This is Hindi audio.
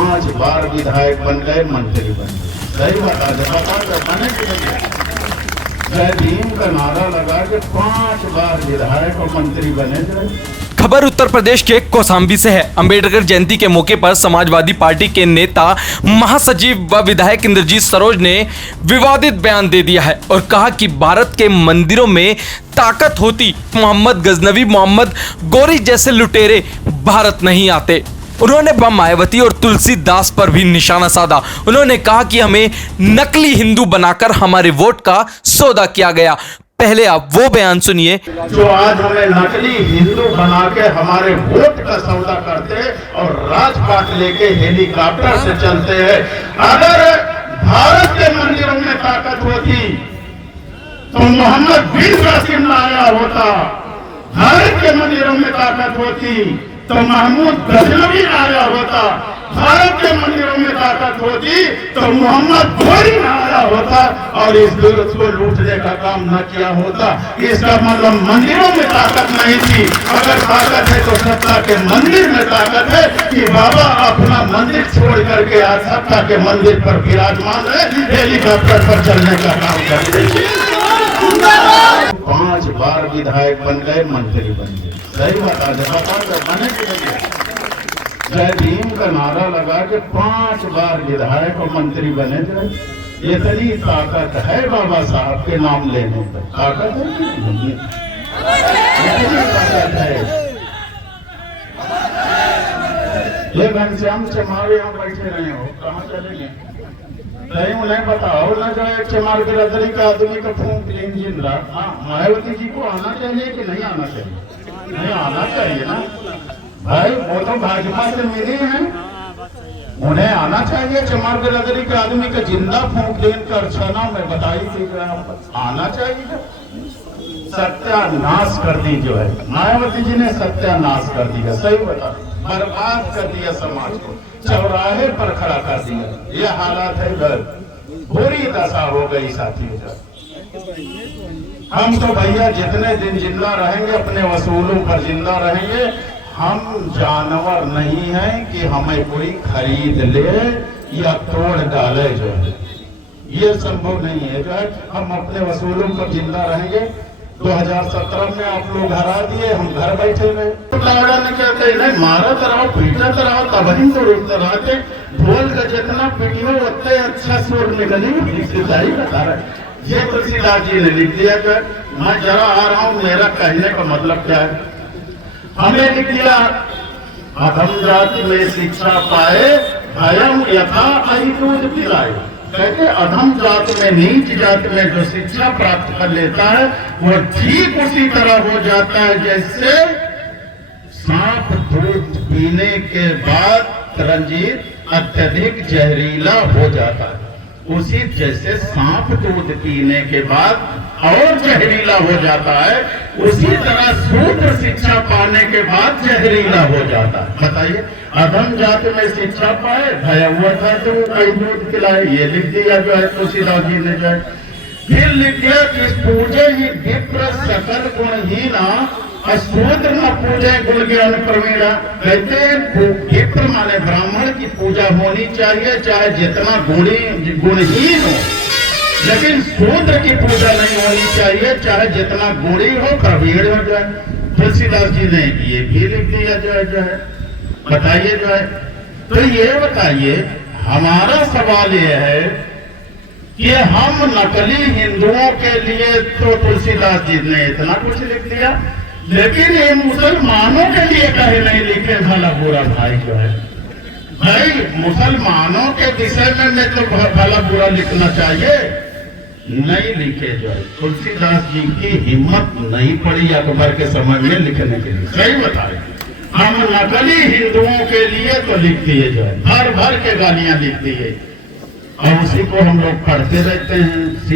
5 बार विधायक बन गए, मंत्री बन गए। सही बता दे बने कि नहीं? जय भीम का नारा लगा के 5 बार विधायक और मंत्री बने थे। खबर उत्तर प्रदेश के कौशाम्बी से है। अंबेडकर जयंती के मौके पर समाजवादी पार्टी के नेता, महासचिव व विधायक इंद्रजीत सरोज ने विवादित बयान दे दिया है और कहा कि भारत के मंदिरों में ताकत होती मोहम्मद गजनवी, मोहम्मद गौरी जैसे लुटेरे भारत नहीं आते। उन्होंने मायावती और तुलसीदास पर भी निशाना साधा। उन्होंने कहा कि हमें नकली हिंदू बनाकर हमारे वोट का सौदा किया गया। पहले आप वो बयान सुनिए। जो आज हमें नकली हिंदू बना के हमारे वोट का सौदा करते और राजपाट लेके हेलीकॉप्टर से चलते हैं। अगर भारत के मंदिरों में ताकत होती तो मोहम्मद बिन कासिम आया होता। भारत के मंदिरों में ताकत होती तो महमूद गजनवी आया होता। भारत के मंदिरों में ताकत होती तो मोहम्मद गौरी आया होता और इस देश को लूटने का काम न किया होता। इसका मतलब मंदिरों में ताकत नहीं थी। अगर ताकत है तो सत्ता के मंदिर में ताकत है कि बाबा अपना मंदिर छोड़ करके आज सत्ता के मंदिर पर विराजमान है, हेलीकॉप्टर पर चलने का काम कर रहे। 5 बार विधायक बन गए, मंत्री बन गए। सही बता दे बने कि नहीं? जय भीम का नारा लगा के 5 बार विधायक और मंत्री बने थे। इतनी ताकत है बाबा साहब के नाम लेने पर। ताकत है कि नहीं? इतनी ताकत है। ये घनश्याम चमार यहाँ बैठे रहे हो, कहाँ चलेंगे? नहीं उन्हें बताओ ना, जो एक चमार के रदरी का आदमी का फूंक इंजन रहा। हाँ, मायावती जी को आना चाहिए कि नहीं आना चाहिए? नहीं आना चाहिए ना भाई, वो तो भाजपा से मिले हैं, उन्हें आना चाहिए। चमार के रदरी के आदमी का जिंदा फूंक देन कर छना में बताई थी, आना चाहिए। सत्यानाश कर दी जो है मायावती जी ने, सत्यानाश कर दिया। सही बता, बर्बाद कर दिया समाज को, चौराहे पर खड़ा कर दिया। ये हालात है घर, बुरी दशा हो गई साथियों का। हम तो भैया जितने दिन जिंदा रहेंगे अपने वसूलों पर जिंदा रहेंगे। हम जानवर नहीं हैं कि हमें कोई खरीद ले या तोड़ डाले। जो है ये संभव नहीं है। जो है हम अपने वसूलों पर जिंदा रहेंगे। 2017 में आप लोग हरा दिए, हम घर बैठे रहे। कहते नहीं मारा कराओ, पीटा कराओ, तब ही तो रहते। ढोल का जितना पीटियो उतने अच्छा सुर निकलेगी। बता रहे ये तुलसीदास जी ने लिख दिया। कि मैं जरा आ रहा हूँ, मेरा कहने का मतलब क्या है? हमें लिख दिया, अधम जाति में शिक्षा पाए, भयम यथा अहि दूध पिलाए। कहते अधम जात में, नीच जात में जो शिक्षा प्राप्त कर लेता है वो ठीक उसी तरह हो जाता है जैसे सांप दूध पीने के बाद रंजीत अत्यधिक जहरीला हो जाता है। उसी जैसे सांप दूध पीने के बाद और जहरीला हो जाता है, उसी तरह शूद्र शिक्षा पाने के बाद जहरीला हो जाता है। बताइए, अधम जाति में शिक्षा पाए, भय हुआ था तो कई दूध पिलाए। ये लिख दिया जो है तुलसीदास जी ने। जो है फिर लिख दिया कि पूजे ही विप्र सकल गुणहीना, शूद्र न पूजे गुण ज्ञान प्रवीणा। कहते विप्र माने ब्राह्मण की पूजा होनी चाहिए चाहे जितना गुणहीन हो, लेकिन शूद्र की पूजा नहीं होनी चाहिए चाहे जितना गुणी हो, प्रवीण हो। जो है तुलसीदास जी ने ये भी लिख दिया। जो है बताइए जो है, तो ये बताइए, हमारा सवाल ये है कि हम नकली हिंदुओं के लिए तो तुलसीदास जी ने इतना कुछ लिख दिया, लेकिन ये मुसलमानों के लिए कहे नहीं लिखे भला बुरा। भाई जो है भाई, मुसलमानों के विषय में तो भला बुरा लिखना चाहिए, नहीं लिखे। जो है तुलसीदास जी की हिम्मत नहीं पड़ी अकबर के समय में लिखने के लिए। सही बताए, हम नकली हिंदुओं के लिए तो लिख दिए। जो है भर भर के गालियां लिख दिए और उसी को हम लोग पढ़ते रहते हैं।